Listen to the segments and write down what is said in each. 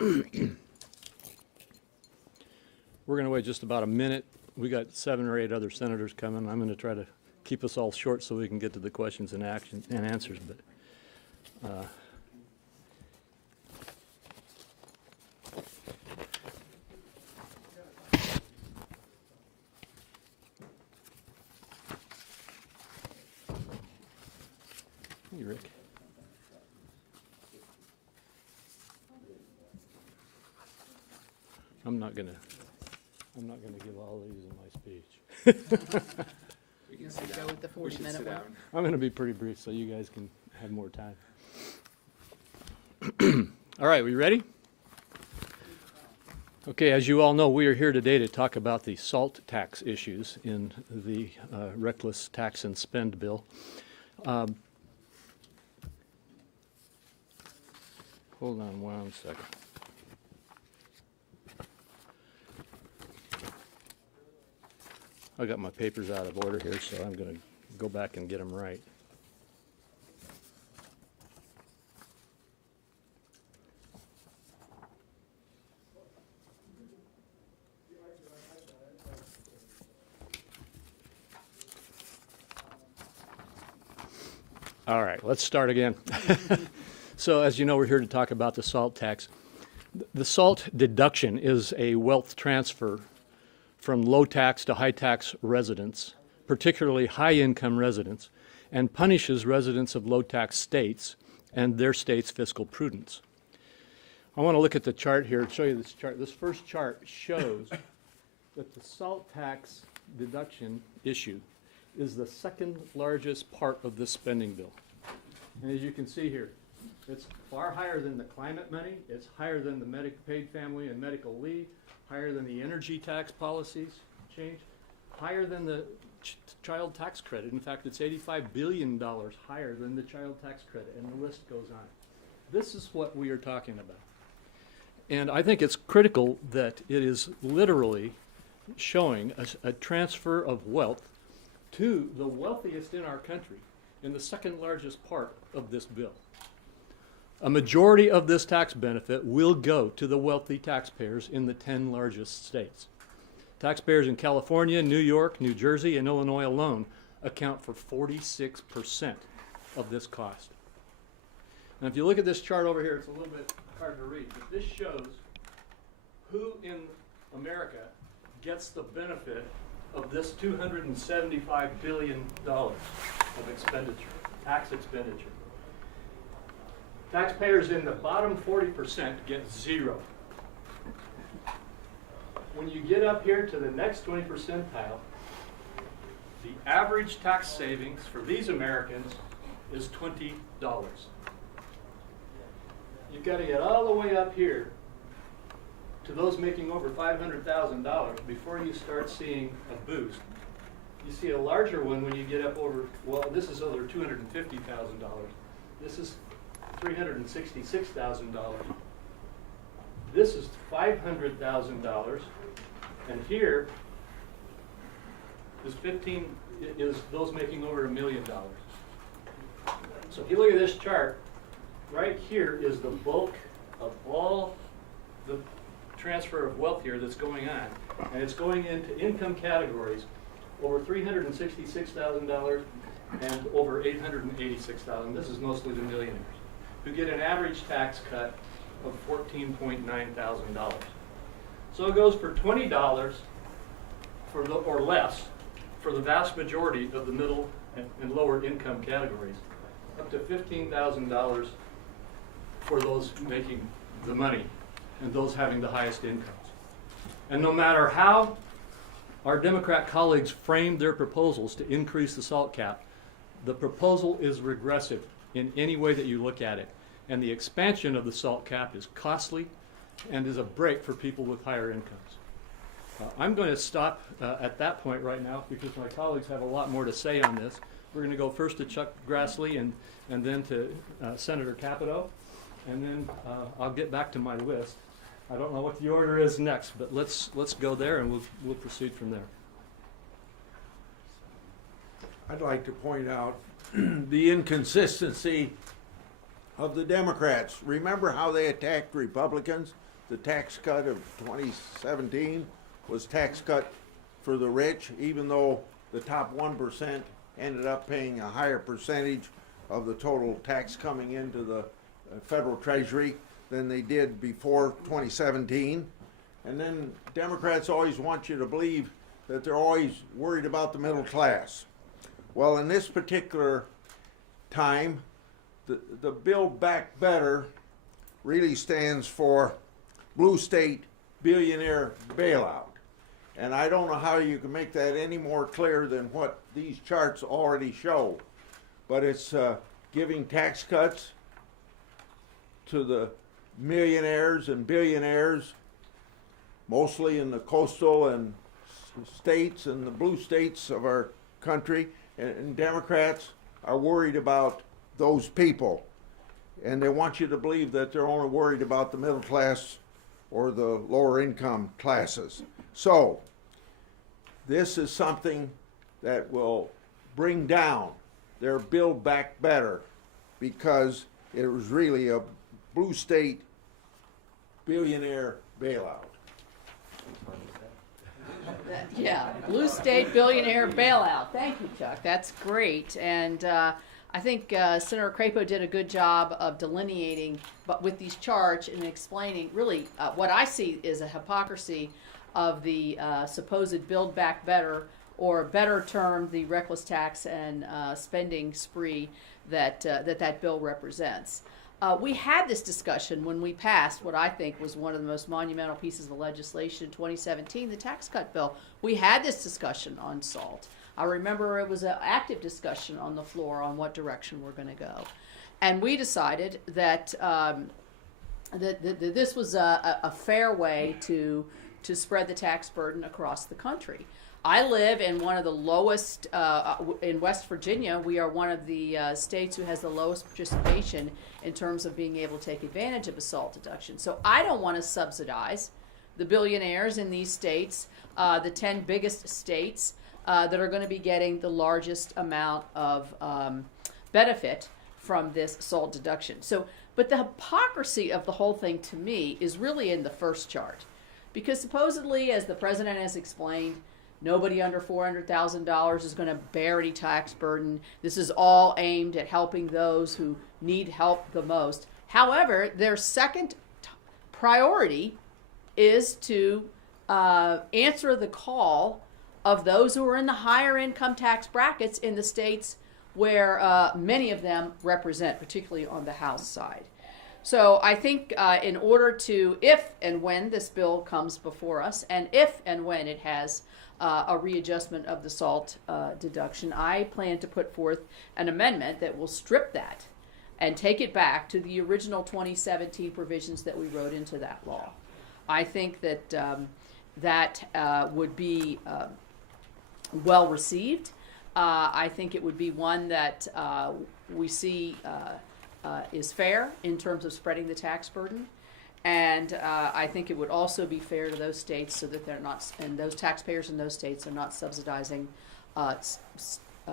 We're going to wait just about a minute. We got 7 or 8 other senators coming. I'm going to try to keep us all short so we can get to the questions and answers. But hey, Rick. I'm not gonna give all these in my speech. We can sit Go down. with the We should 40-minute sit one. down. I'm gonna be pretty brief so you guys can have more time. All right, we ready? Okay, as you all know, we are here today to talk about the SALT tax issues in the reckless tax and spend bill. Hold on 1 second. I got my papers out of order here, so I'm going to go back and get them right. All right, let's start again. So as you know, we're here to talk about the SALT tax. The SALT deduction is a wealth transfer from low tax to high tax residents, particularly high income residents, and punishes residents of low tax states and their state's fiscal prudence. I want to look at the chart here and show you this chart. This first chart shows that the SALT tax deduction issue is the second largest part of this spending bill. And as you can see here, it's far higher than the climate money, it's higher than the paid family and medical leave, higher than the energy tax policies change, higher than the child tax credit. In fact, it's $85 billion higher than the child tax credit, and the list goes on. This is what we are talking about. And I think it's critical that it is literally showing a transfer of wealth to the wealthiest in our country in the second largest part of this bill. A majority of this tax benefit will go to the wealthy taxpayers in the 10 largest states. Taxpayers in California, New York, New Jersey, and Illinois alone account for 46% of this cost. Now, if you look at this chart over here, it's a little bit hard to read, but this shows who in America gets the benefit of this $275 billion of expenditure, tax expenditure. Taxpayers in the bottom 40% get zero. When you get up here to the next 20 percentile, the average tax savings for these Americans is $20. You've got to get all the way up here to those making over $500,000 before you start seeing a boost. You see a larger one when you get up over, well, this is over $250,000. This is $366,000. This is $500,000, and here is those making over $1 million. So if you look at this chart, right here is the bulk of all the transfer of wealth here that's going on, and it's going into income categories over $366,000 and over $886,000. This is mostly the millionaires, who get an average tax cut of $14.9 thousand. So it goes for $20 for the, or less for the vast majority of the middle and lower income categories, up to $15,000 for those making the money and those having the highest incomes. And no matter how our Democrat colleagues framed their proposals to increase the SALT cap, the proposal is regressive in any way that you look at it. And the expansion of the SALT cap is costly and is a break for people with higher incomes. I'm going to stop at that point right now because my colleagues have a lot more to say on this. We're going to go first to Chuck Grassley and then to Senator Capito, and then I'll get back to my list. I don't know what the order is next, but let's go there and we'll proceed from there. I'd like to point out the inconsistency of the Democrats. Remember how they attacked Republicans the tax cut of 2017 was tax cut for the rich, even though the top 1% ended up paying a higher percentage of the total tax coming into the federal treasury than they did before 2017. And then Democrats always want you to believe that they're always worried about the middle class. Well, in this particular time, the Build Back Better really stands for Blue State Billionaire Bailout. And I don't know how you can make that any more clear than what these charts already show. But it's giving tax cuts to the millionaires and billionaires, mostly in the coastal and states and the blue states of our country. And Democrats are worried about those people. And they want you to believe that they're only worried about the middle class or the lower income classes. So, this is something that will bring down their Build Back Better, because it was really a blue state billionaire bailout. Yeah, blue state billionaire bailout. Thank you, Chuck. That's great. And I think Senator Crapo did a good job of delineating, but with these charts and explaining really what I see is a hypocrisy of the supposed Build Back Better, or better termed, the reckless tax and spending spree that that bill represents. We had this discussion when we passed what I think was one of the most monumental pieces of legislation in 2017, the tax cut bill. We had this discussion on SALT. I remember it was an active discussion on the floor on what direction we're going to go. And we decided that, that this was a fair way to spread the tax burden across the country. I live in one of the lowest, in West Virginia. We are one of the states who has the lowest participation in terms of being able to take advantage of a SALT deduction. So I don't want to subsidize the billionaires in these states, the 10 biggest states that are going to be getting the largest amount of benefit from this SALT deduction. So, but the hypocrisy of the whole thing to me is really in the first chart. Because supposedly, as the president has explained, nobody under $400,000 is going to bear any tax burden. This is all aimed at helping those who need help the most. However, their second priority is to answer the call of those who are in the higher income tax brackets in the states where many of them represent, particularly on the House side. So I think in order to, if and when this bill comes before us, and if and when it has a readjustment of the SALT deduction, I plan to put forth an amendment that will strip that and take it back to the original 2017 provisions that we wrote into that law. I think that that would be well received. I think it would be one that we see is fair in terms of spreading the tax burden. And I think it would also be fair to those states so that they're not, and those taxpayers in those states are not subsidizing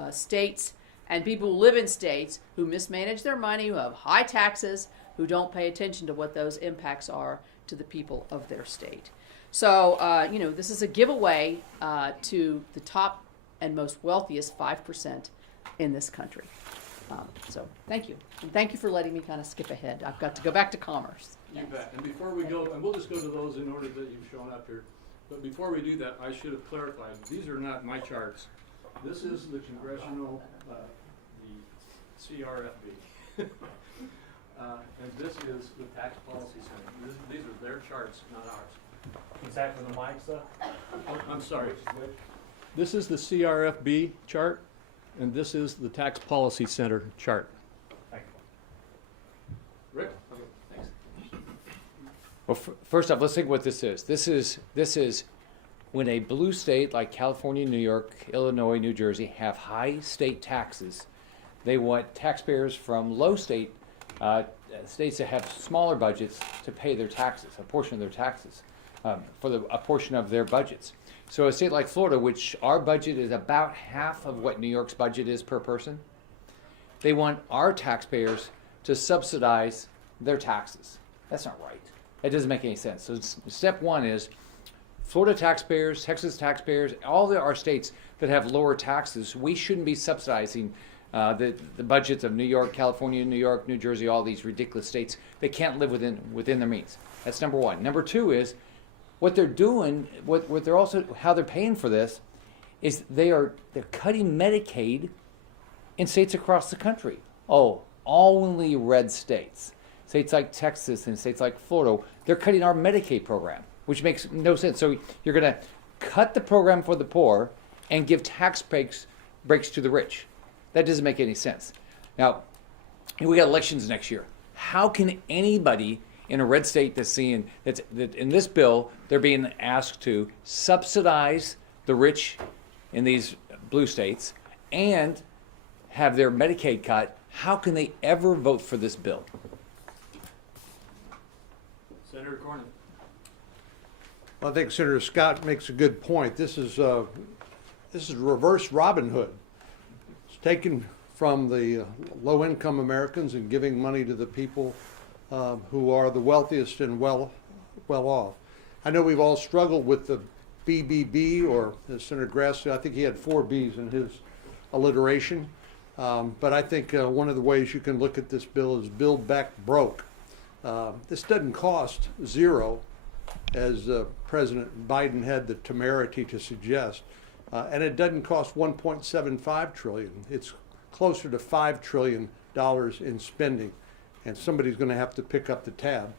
states and people who live in states who mismanage their money, who have high taxes, who don't pay attention to what those impacts are to the people of their state. So, you know, this is a giveaway to the top and most wealthiest 5% in this country. So thank you. And thank you for letting me kind of skip ahead. I've got to go back to commerce. You bet. And before we go, and we'll just go to those in order that you've shown up here. But before we do that, I should have clarified, these are not my charts. This is the congressional, the CRFB. And this is the Tax Policy Center. These are their charts, not ours. Is that for the mics, though? Oh, I'm sorry. This is the CRFB chart, and this is the Tax Policy Center chart. Thank you. Rick? Okay, thanks. Well, first off, let's think what this is. This is when a blue state like California, New York, Illinois, New Jersey have high state taxes. They want taxpayers from low state states that have smaller budgets to pay their taxes, a portion of their taxes, for a portion of their budgets. So a state like Florida, which our budget is about half of what New York's budget is per person, they want our taxpayers to subsidize their taxes. That's not right. That doesn't make any sense. So step one is Florida taxpayers, Texas taxpayers, all our states that have lower taxes, we shouldn't be subsidizing the budgets of New York, California, New York, New Jersey, all these ridiculous states. They can't live within their means. That's number one. Number two is what they're doing, what they're also, how they're paying for this is they're cutting Medicaid in states across the country. Oh, only red states. States like Texas and states like Florida, they're cutting our Medicaid program, which makes no sense. So you're going to cut the program for the poor and give tax breaks to the rich. That doesn't make any sense. Now, we got elections next year. How can anybody in a red state that's seeing that in this bill they're being asked to subsidize the rich in these blue states and have their Medicaid cut? How can they ever vote for this bill? Senator Cornyn. I think Senator Scott makes a good point. This is reverse Robin Hood. It's taken from the low-income Americans and giving money to the people who are the wealthiest and well off. I know we've all struggled with the BBB, or as Senator Grassley, I think he had 4 B's in his alliteration. But I think one of the ways you can look at this bill is build back broke. This doesn't cost zero, as President Biden had the temerity to suggest, and it doesn't cost $1.75 trillion. It's closer to $5 trillion in spending, and somebody's going to have to pick up the tab.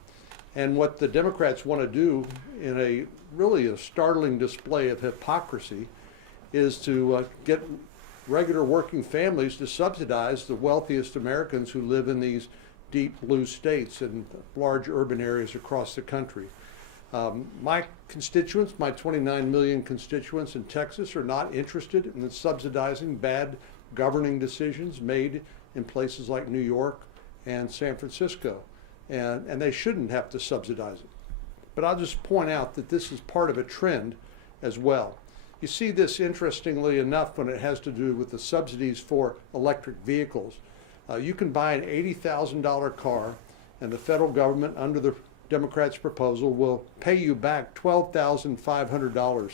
And what the Democrats want to do, in a really a startling display of hypocrisy, is to get regular working families to subsidize the wealthiest Americans who live in these deep blue states and large urban areas across the country. My constituents, my 29 million constituents in Texas, are not interested in subsidizing bad governing decisions made in places like New York and San Francisco, and they shouldn't have to subsidize it. But I'll just point out that this is part of a trend as well. You see this, interestingly enough, when it has to do with the subsidies for electric vehicles. You can buy an $80,000 car, and the federal government, under the Democrats' proposal, will pay you back $12,500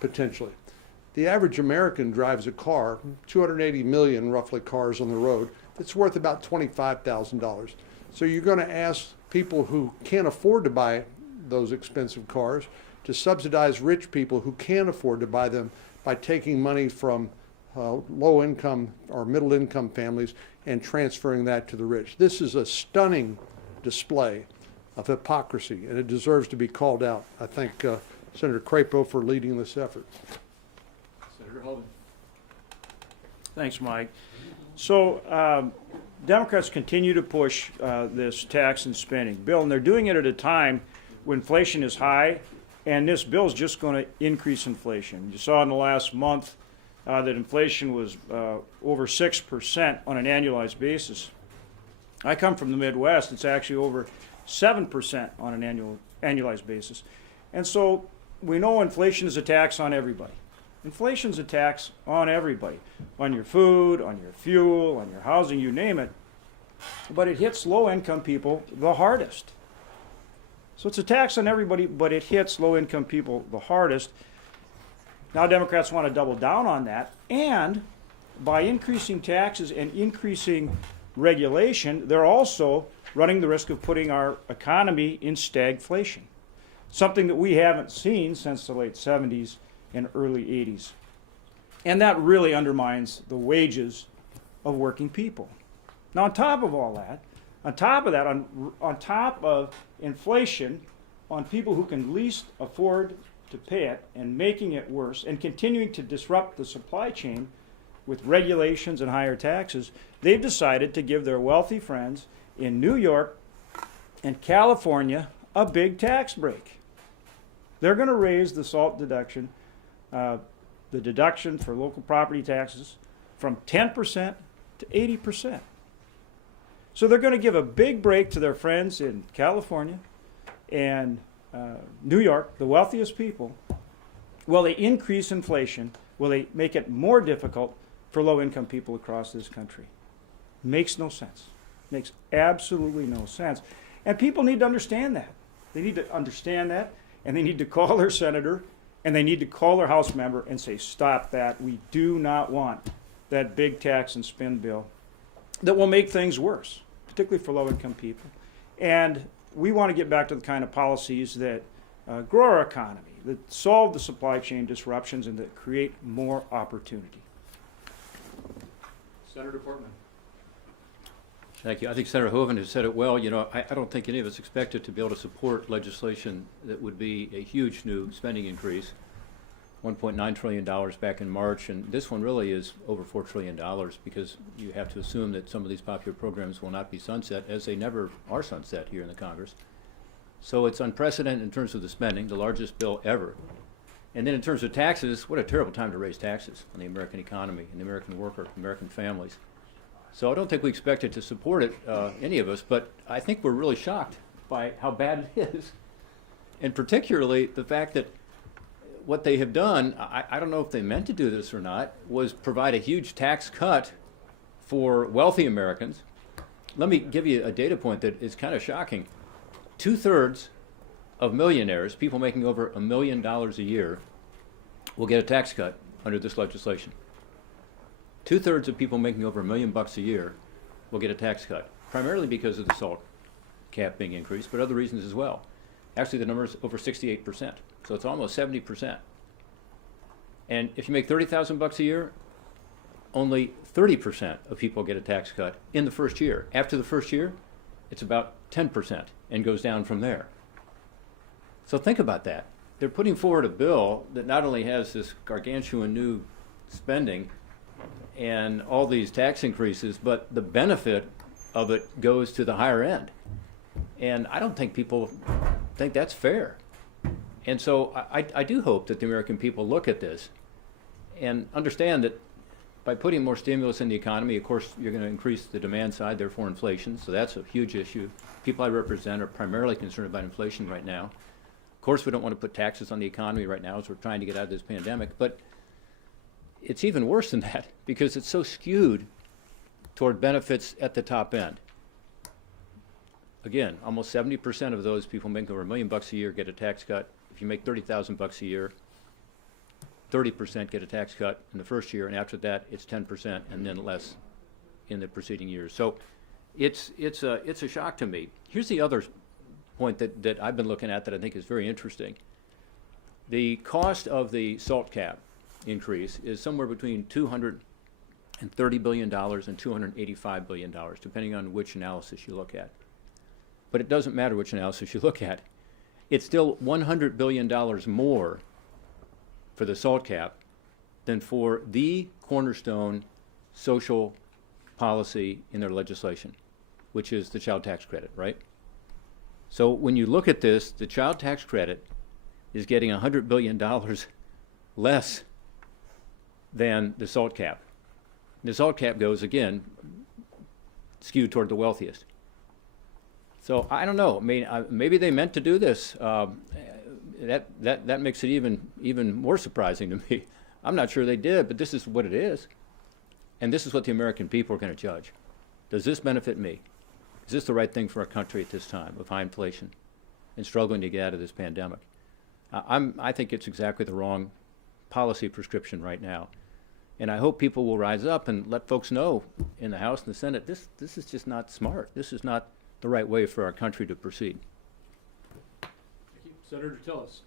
potentially. The average American drives a car, 280 million roughly cars on the road, that's worth about $25,000. So you're going to ask people who can't afford to buy those expensive cars to subsidize rich people who can afford to buy them by taking money from low income or middle income families and transferring that to the rich. This is a stunning display of hypocrisy, and it deserves to be called out. I thank Senator Crapo for leading this effort. Senator Hogan. Thanks, Mike. So Democrats continue to push this tax and spending bill, and they're doing it at a time when inflation is high, and this bill is just going to increase inflation. You saw in the last month that inflation was over 6% on an annualized basis. I come from the Midwest. It's actually over 7% on an annualized basis. And so we know inflation is a tax on everybody. Inflation's a tax on everybody, on your food, on your fuel, on your housing, you name it. But it hits low-income people the hardest. So it's a tax on everybody, but it hits low-income people the hardest. Now Democrats want to double down on that, and by increasing taxes and increasing regulation, they're also running the risk of putting our economy in stagflation, something that we haven't seen since the late 70s and early 80s. And that really undermines the wages of working people. Now, on top of all that, on top of inflation on people who can least afford to pay it and making it worse and continuing to disrupt the supply chain with regulations and higher taxes, they've decided to give their wealthy friends in New York and California a big tax break. They're going to raise the SALT deduction, the deduction for local property taxes, from 10% to 80%. So they're going to give a big break to their friends in California and New York, the wealthiest people. Will they increase inflation? Will they make it more difficult for low-income people across this country? Makes no sense. Makes absolutely no sense. And people need to understand that. They need to understand that, and they need to call their senator, and they need to call their House member and say, stop that. We do not want that big tax and spend bill that will make things worse, particularly for low-income people. And we want to get back to the kind of policies that grow our economy, that solve the supply chain disruptions, and that create more opportunity. Senator Portman. Thank you. I think Senator Hoeven has said it well. You know, I don't think any of us expected to be able to support legislation that would be a huge new spending increase, $1.9 trillion back in March, and this one really is over $4 trillion because you have to assume that some of these popular programs will not be sunset, as they never are sunset here in the Congress. So it's unprecedented in terms of the spending, the largest bill ever. And then in terms of taxes, what a terrible time to raise taxes on the American economy and the American worker, American families. So I don't think we expected to support it, any of us, but I think we're really shocked by how bad it is. And particularly the fact that what they have done, I don't know if they meant to do this or not, was provide a huge tax cut for wealthy Americans. Let me give you a data point that is kind of shocking. 2/3 of millionaires, people making over $1 million a year, will get a tax cut under this legislation. 2/3 of people making over $1 million a year will get a tax cut, primarily because of the SALT cap being increased, but other reasons as well. Actually, the number is over 68%, so it's almost 70%. And if you make $30,000 a year, only 30% of people get a tax cut in the first year. After the first year, it's about 10% and goes down from there. So think about that. They're putting forward a bill that not only has this gargantuan new spending and all these tax increases, but the benefit of it goes to the higher end. And I don't think people think that's fair. And so I do hope that the American people look at this and understand that by putting more stimulus in the economy, of course, you're going to increase the demand side, therefore inflation. So that's a huge issue. People I represent are primarily concerned about inflation right now. Of course, we don't want to put taxes on the economy right now as we're trying to get out of this pandemic. But it's even worse than that because it's so skewed toward benefits at the top end. Again, almost 70% of those people making over $1 million a year get a tax cut. If you make $30,000 a year, 30% get a tax cut in the first year, and after that, it's 10% and then less in the preceding years. So it's a shock to me. Here's the other point that I've been looking at that I think is very interesting. The cost of the SALT cap increase is somewhere between $230 billion and $285 billion, depending on which analysis you look at. But it doesn't matter which analysis you look at. It's still $100 billion more for the SALT cap than for the cornerstone social policy in their legislation, which is the child tax credit, right? So when you look at this, the child tax credit is getting $100 billion less than the SALT cap. The SALT cap goes, again, skewed toward the wealthiest. So I don't know. I mean, maybe they meant to do this. That makes it even more surprising to me. I'm not sure they did, but this is what it is. And this is what the American people are going to judge. Does this benefit me? Is this the right thing for our country at this time of high inflation and struggling to get out of this pandemic? I think it's exactly the wrong policy prescription right now. And I hope people will rise up and let folks know in the House and the Senate, this is just not smart. This is not the right way for our country to proceed. Thank you. Senator Tillis.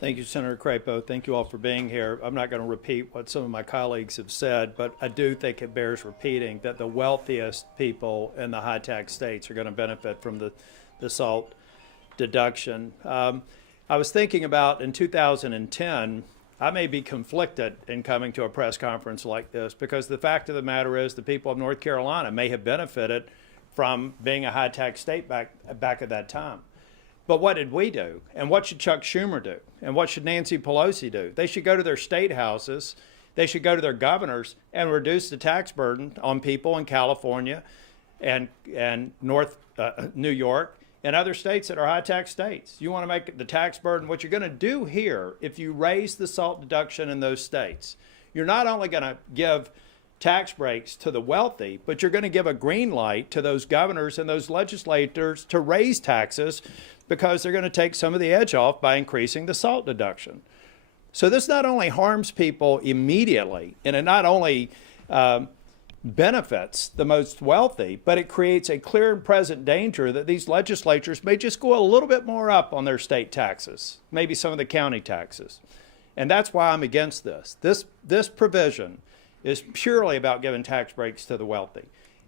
Thank you, Senator Crapo. Thank you all for being here. I'm not going to repeat what some of my colleagues have said, but I do think it bears repeating that the wealthiest people in the high-tax states are going to benefit from the SALT deduction. I was thinking about in 2010, I may be conflicted in coming to a press conference like this because the fact of the matter is the people of North Carolina may have benefited from being a high-tax state back at that time. But what did we do? And what should Chuck Schumer do? And what should Nancy Pelosi do? They should go to their state houses, they should go to their governors and reduce the tax burden on people in California and North New York and other states that are high-tax states. You want to make the tax burden, what you're going to do here, if you raise the SALT deduction in those states, you're not only going to give tax breaks to the wealthy, but you're going to give a green light to those governors and those legislators to raise taxes because they're going to take some of the edge off by increasing the SALT deduction. So this not only harms people immediately, and it not only benefits the most wealthy, but it creates a clear and present danger that these legislatures may just go a little bit more up on their state taxes, maybe some of the county taxes. And that's why I'm against this. This provision is purely about giving tax breaks to the wealthy,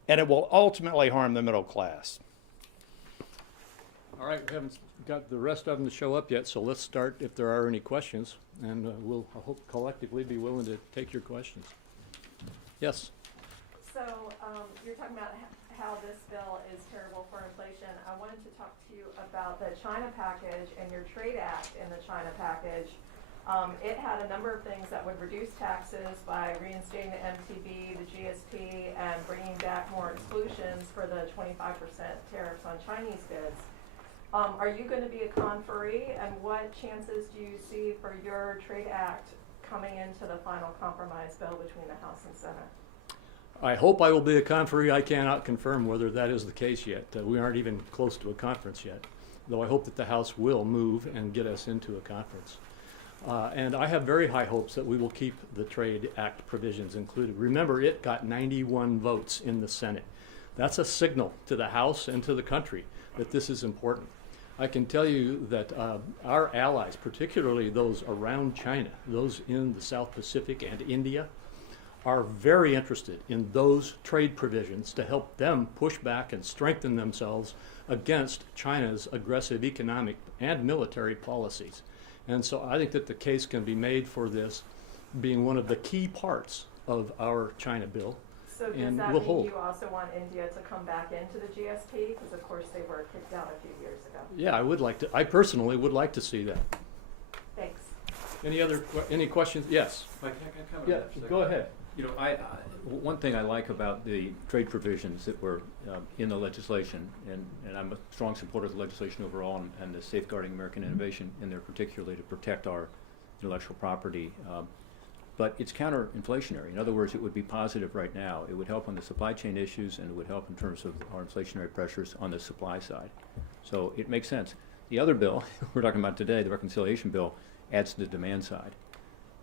and it will ultimately harm the middle class. All right, we haven't got the rest of them to show up yet, so let's start if there are any questions, and we'll, I hope, collectively be willing to take your questions. Yes? So you're talking about how this bill is terrible for inflation. I wanted to talk to you about the China package and your Trade Act in the China package. It had a number of things that would reduce taxes by reinstating the MTB, the GSP, and bringing back more exclusions for the 25% tariffs on Chinese goods. Are you going to be a conferee, and what chances do you see for your Trade Act coming into the final compromise bill between the House and Senate? I hope I will be a conferee. I cannot confirm whether that is the case yet. We aren't even close to a conference yet, though I hope that the House will move and get us into a conference. And I have very high hopes that we will keep the Trade Act provisions included. Remember, it got 91 votes in the Senate. That's a signal to the House and to the country that this is important. I can tell you that our allies, particularly those around China, those in the South Pacific and India, are very interested in those trade provisions to help them push back and strengthen themselves against China's aggressive economic and military policies. And so I think that the case can be made for this being one of the key parts of our China bill. So does And that we'll mean hold. you also want India to come back into the GSP? Because of course they were kicked out a few years ago. Yeah, I would like to, I personally would like to see that. Thanks. Any questions? Yes. Mike, can I comment on Yeah, that for a second? go ahead. You know, one thing I like about the trade provisions that were in the legislation, and I'm a strong supporter of the legislation overall and the safeguarding American innovation in there particularly to protect our intellectual property, but it's counter-inflationary. In other words, it would be positive right now. It would help on the supply chain issues, and it would help in terms of our inflationary pressures on the supply side. So it makes sense. The other bill we're talking about today, the reconciliation bill, adds to the demand side.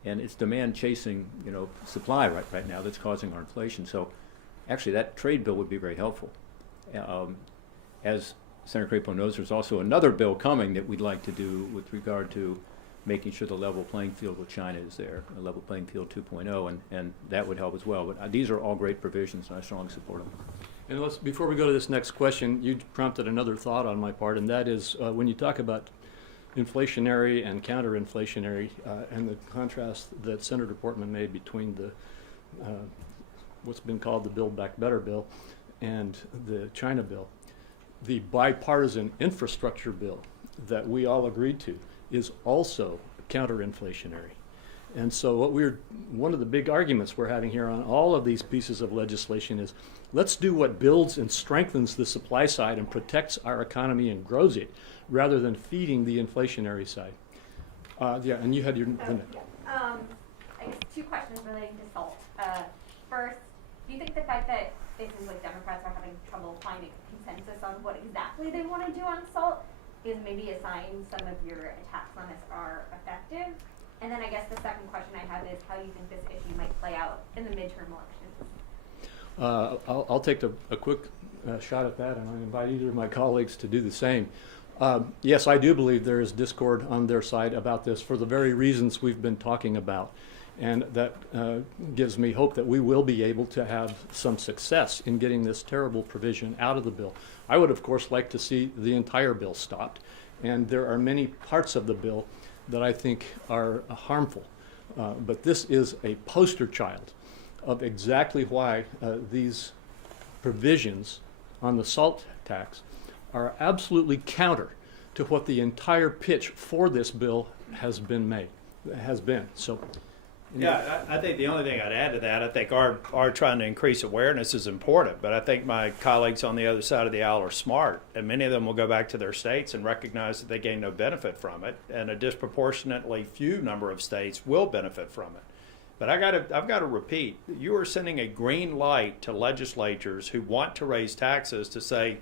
And it's demand chasing, you know, supply right now that's causing our inflation. So actually that trade bill would be very helpful. As Senator Crapo knows, there's also another bill coming that we'd like to do with regard to making sure the level playing field with China is there, a level playing field 2.0, and that would help as well. But these are all great provisions, and I strongly support them. And before we go to this next question, you prompted another thought on my part, and that is when you talk about inflationary and counter-inflationary, and the contrast that Senator Portman made between the what's been called the Build Back Better bill and the China bill. The bipartisan infrastructure bill that we all agreed to is also counter-inflationary. And so one of the big arguments we're having here on all of these pieces of legislation is let's do what builds and strengthens the supply side and protects our economy and grows it, rather than feeding the inflationary side. Yeah, and you had your. I guess two questions relating to SALT. First, do you think the fact that it seems like Democrats are having trouble finding consensus on what exactly they want to do on SALT is maybe a sign some of your attacks on this are effective? And then I guess the second question I have is how you think this issue might play out in the midterm elections. I'll take a quick shot at that, and I invite either of my colleagues to do the same. Yes, I do believe there is discord on their side about this for the very reasons we've been talking about. And that gives me hope that we will be able to have some success in getting this terrible provision out of the bill. I would, of course, like to see the entire bill stopped. And there are many parts of the bill that I think are harmful. But this is a poster child of exactly why these provisions on the SALT tax are absolutely counter to what the entire pitch for this bill has been. So, Yeah, I think the only thing I'd add to that, I think our trying to increase awareness is important, but I think my colleagues on the other side of the aisle are smart, and many of them will go back to their states and recognize that they gain no benefit from it, and a disproportionately few number of states will benefit from it. But I've got to repeat, you are sending a green light to legislatures who want to raise taxes to say,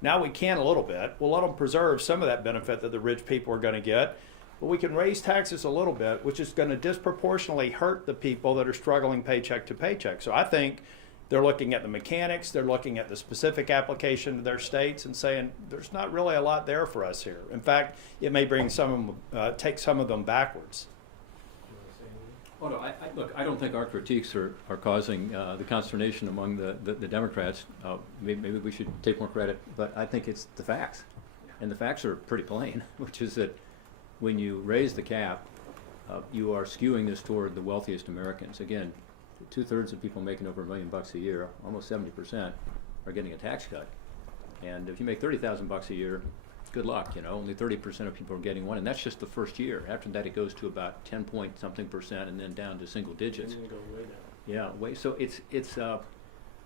now we can a little bit. We'll let them preserve some of that benefit that the rich people are going to get. But we can raise taxes a little bit, which is going to disproportionately hurt the people that are struggling paycheck to paycheck. So I think they're looking at the mechanics, they're looking at the specific application to their states and saying, there's not really a lot there for us here. In fact, it may bring take some of them backwards. Oh, no, look, I don't think our critiques are causing the consternation among the Democrats. Maybe we should take more credit, but I think it's the facts. And the facts are pretty plain, which is that when you raise the cap, you are skewing this toward the wealthiest Americans. Again, 2/3 of people making over $1 million a year, almost 70%, are getting a tax cut. And if you make $30,000 a year, good luck, only 30% of people are getting one, and that's just the first year. After that, it goes to about 10-point-something% and then down to single digits. It's gonna go way down. Yeah, so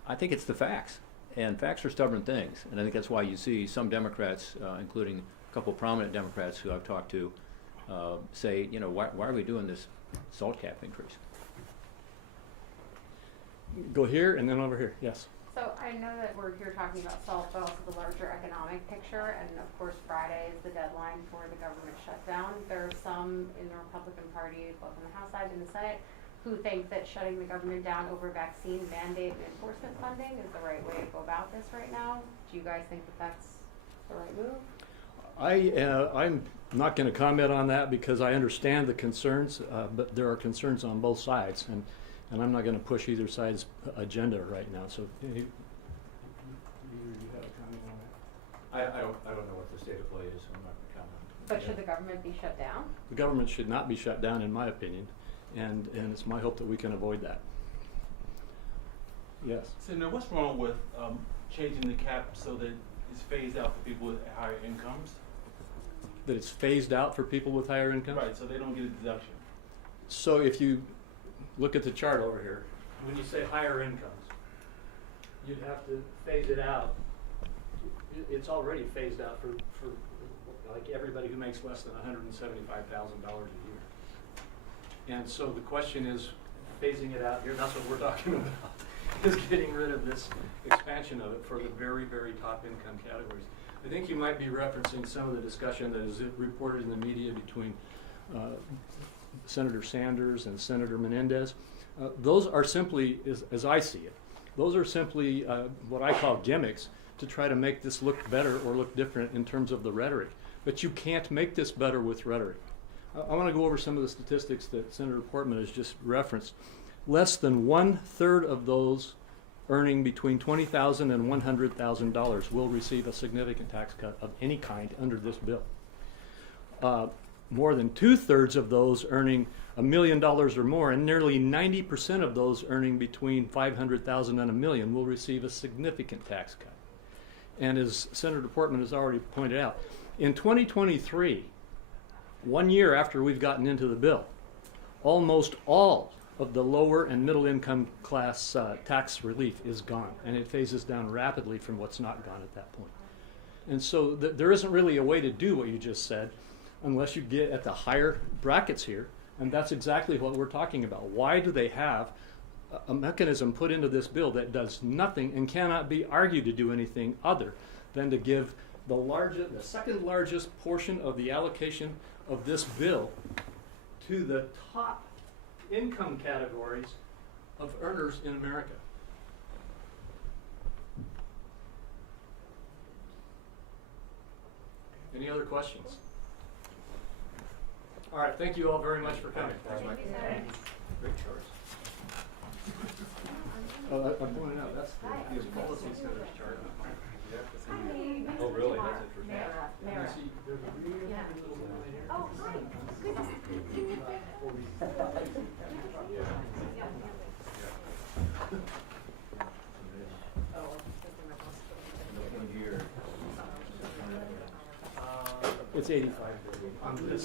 I think it's the facts, and facts are stubborn things, and I think that's why you see some Democrats, including a couple prominent Democrats who I've talked to, say, why are we doing this SALT cap increase? Go here and then over here, yes. So I know that we're here talking about SALT, but also the larger economic picture, and of course Friday is the deadline for the government shutdown. There are some in the Republican Party, both on the House side and the Senate, who think that shutting the government down over vaccine mandate and enforcement funding is the right way to go about this right now. Do you guys think that that's the right move? I'm not going to comment on that because I understand the concerns, but there are concerns on both sides, and I'm not going to push either side's agenda right now. So, you have a comment on that? I don't know what the state of play is, so I'm not going to comment. But should the government be shut down? The government should not be shut down, in my opinion, and it's my hope that we can avoid that. Yes. Senator, what's wrong with changing the cap so that it's phased out for people with higher incomes? That it's phased out for people with higher incomes? Right, so they don't get a deduction. So if you look at the chart over here, when you say higher incomes, you'd have to phase it out. It's already phased out for like everybody who makes less than $175,000 a year. And so the question is, phasing it out here, that's what we're talking about, is getting rid of this expansion of it for the very, very top income categories. I think you might be referencing some of the discussion that is reported in the media between Senator Sanders and Senator Menendez. Those are simply, as I see it, those are simply what I call gimmicks to try to make this look better or look different in terms of the rhetoric. But you can't make this better with rhetoric. I want to go over some of the statistics that Senator Portman has just referenced. Less than 1/3 of those earning between $20,000 and $100,000 will receive a significant tax cut of any kind under this bill. More than 2/3 of those earning $1 million or more, and nearly 90% of those earning between $500,000 and $1 million will receive a significant tax cut. And as Senator Portman has already pointed out, in 2023, 1 year after we've gotten into the bill, almost all of the lower and middle income class tax relief is gone, and it phases down rapidly from what's not gone at that point. And so there isn't really a way to do what you just said unless you get at the higher brackets here, and that's exactly what we're talking about. Why do they have a mechanism put into this bill that does nothing and cannot be argued to do anything other than to give the second largest portion of the allocation of this bill to the top income categories of earners in America? Any other questions? All right, thank you all very much for coming. Great charts. I pointed out, that's the policy centers chart. Oh, really? That's interesting. You see, there's a really little one right here. Oh, hi. Goodness. It's 85 on this.